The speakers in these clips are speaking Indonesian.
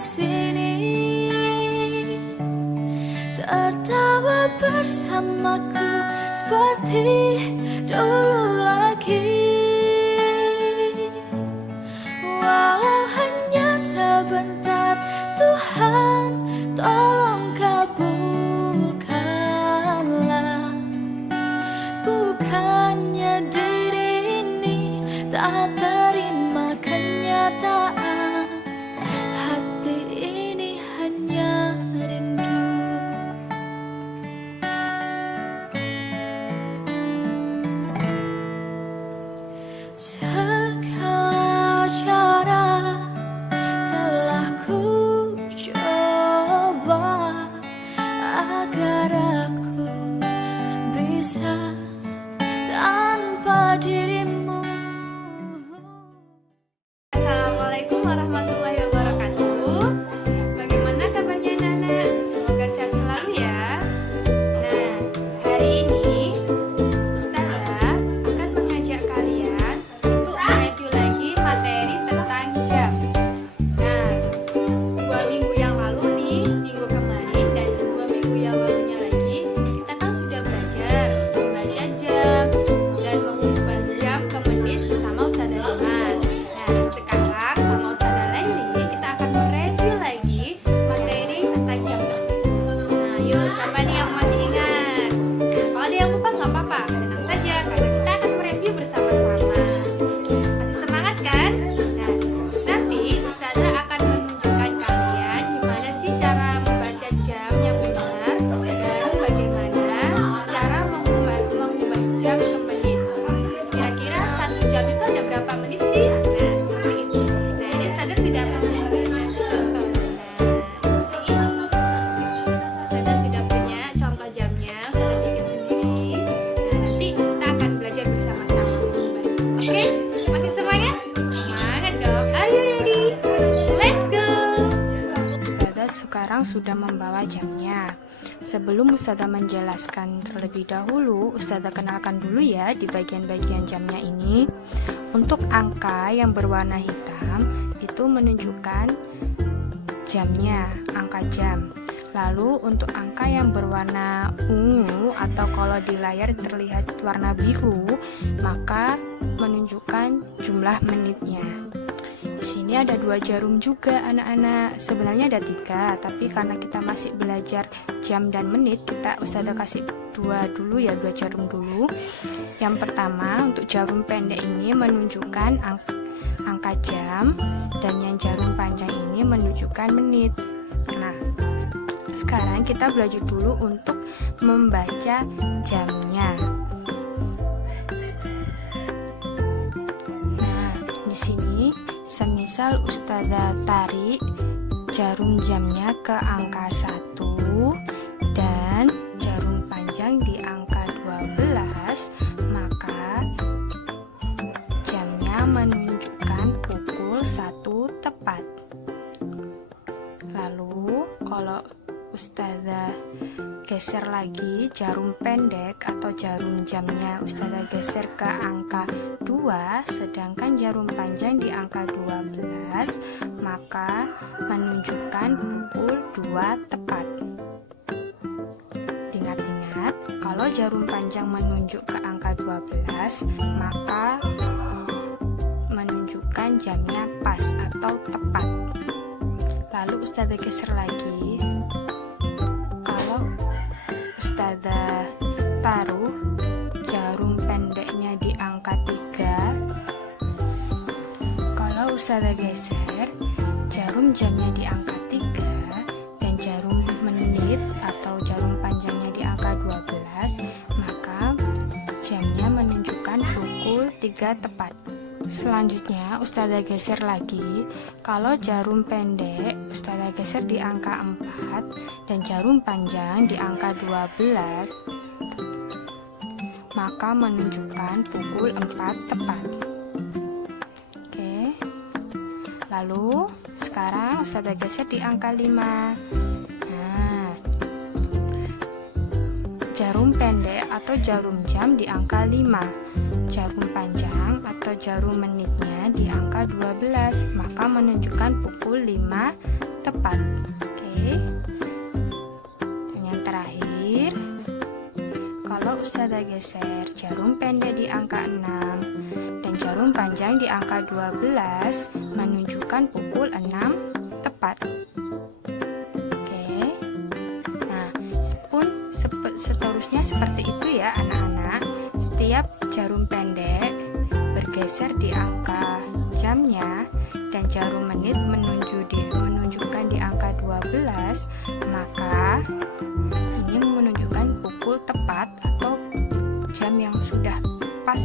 sini, tertawa bersamaku seperti dulu lagi. Walau hanya sebentar, Tuhan tolong kabulkanlah. Bukannya diri ini tak terima kenyataan, hati ini hanya rindu. Segala cara telah ku coba agar aku bisa tanpa dirimu. Assalamualaikum warahmatullahi wabarakatuh. Bagaimana kabarnya anak-anak? Semoga sehat selalu ya. Nah, hari ini Ustazah akan mengajak kalian untuk mereview lagi materi tentang jam. Nah, 2 minggu yang lalu nih, minggu kemarin dan 2 minggu yang lalunya lagi, kita kan sudah belajar membaca jam dan mengubah jam ke menit bersama Ustazah Dimas. Nah, sekarang sama Ustazah Laili kita akan mereview lagi materi tentang jam tersebut. Nah, yuk siapa nih yang masih ingat? Kalau ada yang lupa nggak apa-apa, tenang saja karena kita akan mereview bersama-sama. Masih semangat kan? Nah, nanti Ustazah akan menunjukkan kalian gimana sih cara membaca jam yang benar dan bagaimana cara mengubah jam ke menit. Kira-kira 1 jam itu ada berapa menit sih? Nah, seperti itu. Nah, ini Ustazah sudah punya contoh. Ustazah sudah punya contoh jamnya, Ustazah bikin sendiri. Nah, nanti kita akan belajar bersama-sama. Oke? Masih semangat? Semangat dong. Are you ready? Let's go! Ustazah sekarang sudah membawa jamnya. Sebelum Ustazah menjelaskan terlebih dahulu, Ustazah kenalkan dulu ya di bagian-bagian jamnya ini. Untuk angka yang berwarna hitam itu menunjukkan jamnya, angka jam. Lalu untuk angka yang berwarna ungu atau kalau di layar terlihat warna biru, maka menunjukkan jumlah menitnya. Di sini ada 2 jarum juga anak-anak. Sebenarnya ada 3, tapi karena kita masih belajar jam dan menit, Ustazah kasih 2 dulu ya, 2 jarum dulu. Yang pertama untuk jarum pendek ini menunjukkan angka jam, dan yang jarum panjang ini menunjukkan menit. Nah, sekarang kita belajar dulu untuk membaca jamnya. Nah, di sini semisal Ustazah tarik jarum jamnya ke angka 1 dan jarum panjang di angka 12, maka jamnya menunjukkan pukul 1 tepat. Lalu kalau Ustazah geser lagi jarum pendek atau jarum jamnya, Ustazah geser ke angka 2, sedangkan jarum panjang di angka 12, maka menunjukkan pukul 2 tepat. Ingat-ingat, kalau jarum panjang menunjuk ke angka 12, maka menunjukkan jamnya pas atau tepat. Lalu Ustazah geser lagi. Kalau Ustazah taruh jarum pendeknya di angka 3, kalau Ustazah geser jarum jamnya di angka 3 dan jarum menit atau jarum panjangnya di angka 12, maka jamnya menunjukkan pukul 3 tepat. Selanjutnya Ustazah geser lagi. Kalau jarum pendek Ustazah geser di angka 4 dan jarum panjang di angka 12, maka menunjukkan pukul 4 tepat. Oke. Lalu sekarang Ustazah geser di angka 5. Nah, jarum pendek atau jarum jam di angka 5, jarum panjang atau jarum menitnya di angka 12, maka menunjukkan pukul 5 tepat. Oke. Dan yang terakhir, kalau Ustazah geser jarum pendek di angka 6 dan jarum panjang di angka 12 menunjukkan pukul 6 tepat. Oke. Nah, seterusnya seperti itu ya anak-anak. Setiap jarum pendek bergeser di angka jamnya dan jarum menit menunjukkan di angka 12, maka ini menunjukkan pukul tepat atau jam yang sudah pas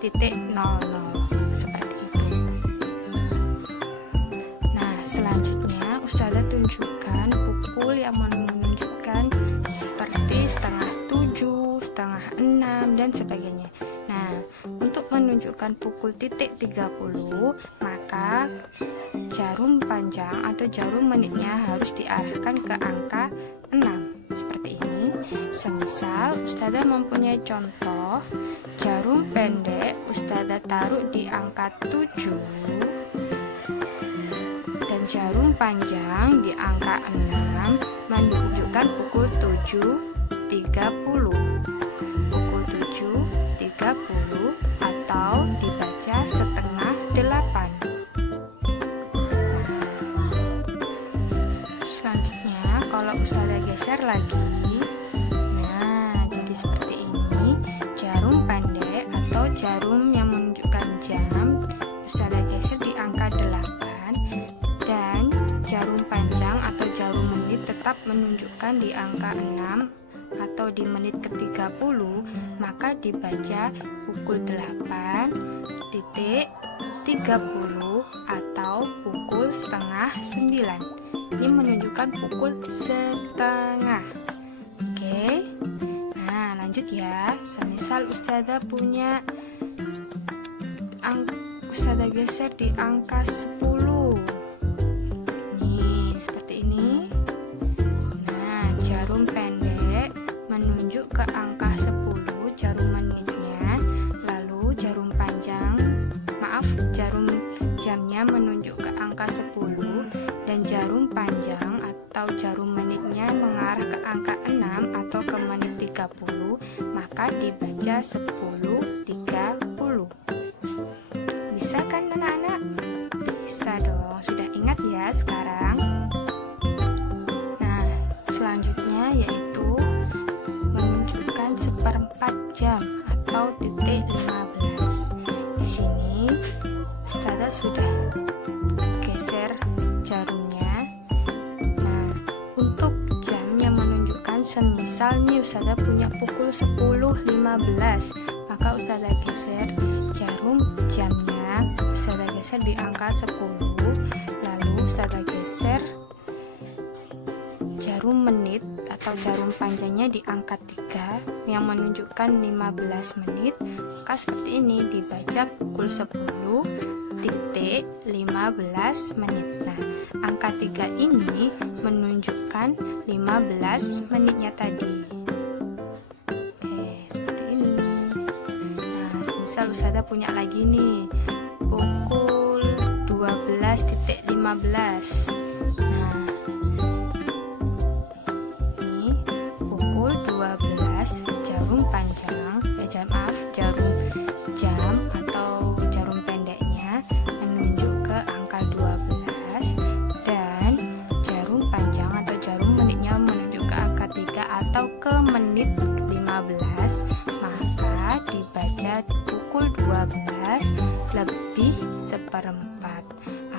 titik 00 seperti itu. Nah, selanjutnya Ustazah tunjukkan pukul yang menunjukkan seperti setengah 7, setengah 6 dan sebagainya. Nah, untuk menunjukkan pukul titik 30, maka jarum panjang atau jarum menitnya harus diarahkan ke angka 6 seperti ini. Semisal Ustazah mempunyai contoh jarum pendek Ustazah taruh di angka 7 dan jarum panjang di angka 6 menunjukkan pukul 7.30. Pukul 7.30 atau dibaca setengah 8. Selanjutnya kalau Ustazah geser lagi, nah jadi seperti ini. Jarum pendek atau jarum yang menunjukkan jam Ustazah geser di angka 8 dan jarum panjang atau jarum menit tetap menunjukkan di angka 6 atau di menit ke-30, maka dibaca pukul 8.30 atau pukul setengah 9. Ini menunjukkan pukul setengah. Oke. Nah, lanjut ya. Semisal Ustazah punya Ustazah geser di angka 10. Nih, seperti ini. Nah, jarum pendek menunjuk ke angka 10 jarum menitnya, lalu jarum jamnya menunjuk ke angka 10 dan jarum panjang atau jarum menitnya mengarah ke angka 6 atau ke menit 30, maka dibaca 10.30. Bisa kan anak-anak? Bisa dong, sudah ingat ya sekarang. Nah, selanjutnya yaitu menunjukkan 1/4 jam atau titik 15. Di sini Ustazah sudah geser jarumnya. Nah, untuk jam yang menunjukkan semisal nih Ustazah punya pukul 10.15, maka Ustazah geser jarum jamnya, Ustazah geser di angka 10, lalu Ustazah geser jarum menit atau jarum panjangnya di angka 3 yang menunjukkan 15 menit, maka seperti ini dibaca pukul 10.15 menit. Nah, angka 3 ini menunjukkan 15 menitnya tadi. Oke, seperti ini. Nah, misal Ustazah punya lagi nih pukul 12.15. Nah, ini pukul 12 jarum panjang, jarum jam atau jarum pendeknya menunjuk ke angka 12 dan jarum panjang atau jarum menitnya menunjuk ke angka 3 atau ke menit 15, maka dibaca pukul 12 lebih 1/4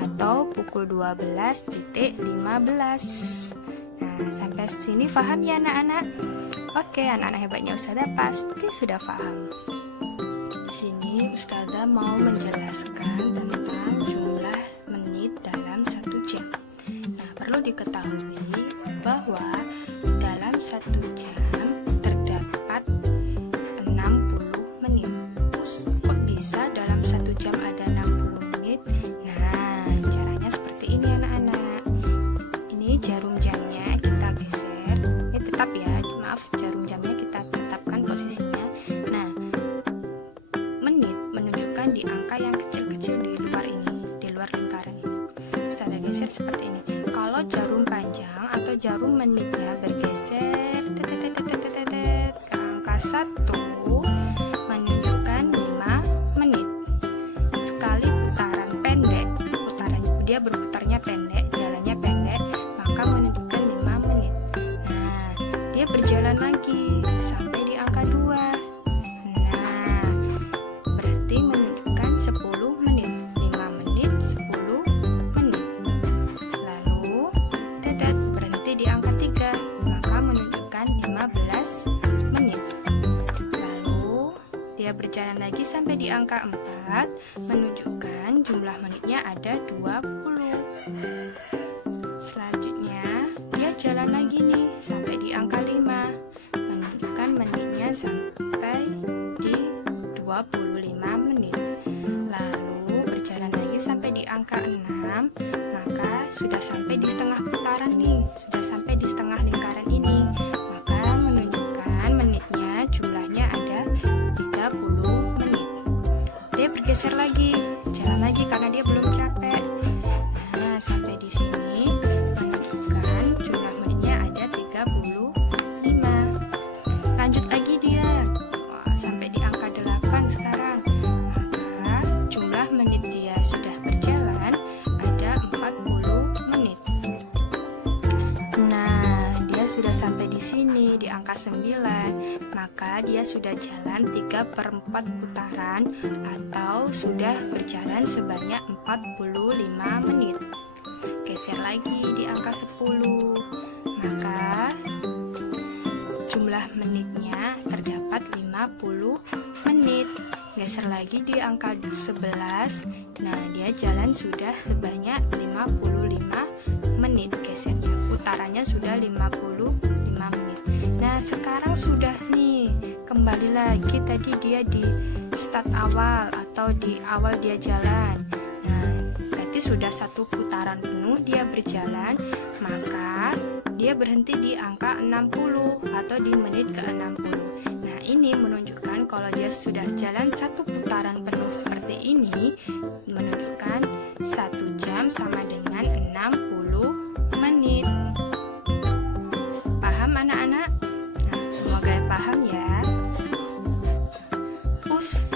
atau pukul 12.15. Nah, sampai sini paham ya anak-anak? Oke, anak-anak hebatnya Ustazah pasti sudah paham. Di sini Ustazah mau menjelaskan tentang jumlah menit dalam 1 jam. Nah, perlu diketahui bahwa dalam 1 jam terdapat 60 menit. Terus kok bisa dalam 1 jam ada 60 menit? Nah, caranya seperti ini anak-anak. Ini jarum jamnya kita geser. Ini tetap ya, maaf, jarum jamnya kita tetapkan posisinya. Nah, menit menunjukkan di angka yang kecil-kecil di luar ini, di luar lingkaran ini. Ustazah geser seperti ini. Kalau Kalau jarum panjang atau jarum menitnya bergeser ke angka 1 menunjukkan 5 menit. Sekali putaran pendek, dia berputarnya pendek, jalannya pendek, maka menunjukkan 5 menit. Nah, dia berjalan lagi sampai di angka 2. Nah, berarti menunjukkan 10 menit. 5 menit, 10 menit. Lalu, berhenti di angka 3, maka menunjukkan 15 menit. Lalu, dia berjalan lagi sampai di angka 4, menunjukkan jumlah menitnya ada 20. Selanjutnya, dia jalan lagi nih sampai di angka 5, menunjukkan menitnya sampai di 25 menit. Lalu berjalan lagi sampai di angka 6, maka sudah sampai di setengah putaran nih, sudah sampai di setengah lingkaran ini, maka menunjukkan menitnya jumlahnya ada 30 menit. Dia bergeser lagi, jalan lagi karena dia belum capek. Nah, sampai di sini menunjukkan jumlah menitnya ada 35. Lanjut lagi dia. Wah, sampai di angka 8 sekarang. Maka jumlah menit dia sudah berjalan ada 40 menit. Nah, dia sudah sampai di sini di angka 9, maka dia sudah jalan 3/4 putaran atau sudah berjalan sebanyak 45 menit. Geser lagi di angka 10, maka jumlah menitnya terdapat 50 menit. Geser lagi di angka 11, nah dia jalan sudah sebanyak 55 menit. Gesernya, putarannya sudah 55 menit. Nah, sekarang sudah nih, kembali lagi tadi dia di start awal atau di awal dia jalan. Nah, berarti sudah 1 putaran penuh dia berjalan, maka dia berhenti di angka 60 atau di menit ke-60. Nah, ini menunjukkan kalau dia sudah jalan 1 putaran penuh seperti ini, menunjukkan 1 jam sama dengan 60 menit. Paham anak-anak? Nah, semoga paham ya.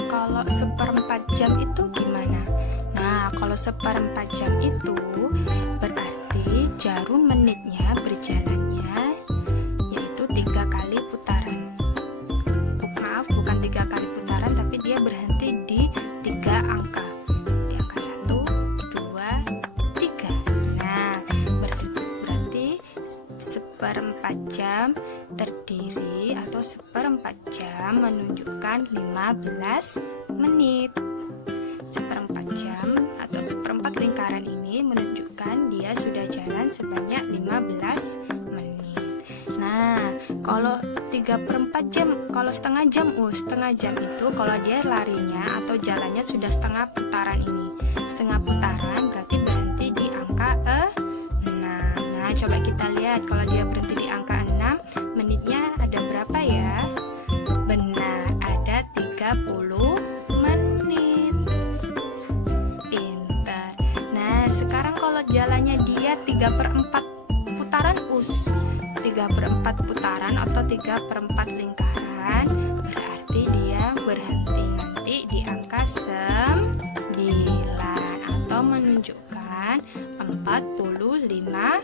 Kalau 1/4 jam itu gimana? Nah, kalau 1/4 jam itu berarti jarum menitnya berjalannya yaitu 3 kali putaran. Maaf, bukan 3 kali putaran, tapi dia berhenti di 3 angka. Di angka 1, 2, 3. Nah, berarti 1/4 jam terdiri atau 1/4 jam menunjukkan 15 menit. 1/4 jam atau 1/4 lingkaran ini menunjukkan dia sudah jalan sebanyak 15 menit. Nah, kalau 3/4 jam, kalau setengah jam itu kalau dia larinya atau jalannya sudah setengah putaran ini. Setengah putaran berarti berhenti di angka 6. Nah, coba kita lihat kalau dia berhenti di angka 6, menitnya ada berapa ya? Benar, ada 30 menit. Pintar. Nah, sekarang kalau jalannya dia 3/4 putaran 3/4 putaran atau 3/4 lingkaran, berarti dia berhenti nanti di angka 9 atau menunjukkan 45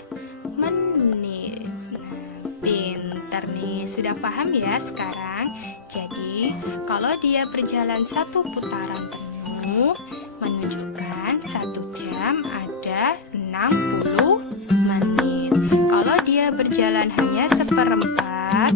menit. Nah, pintar nih, sudah paham ya sekarang? Jadi, kalau dia berjalan 1 putaran penuh, menunjukkan 1 jam ada 60 menit. Kalau dia berjalan hanya 1/4,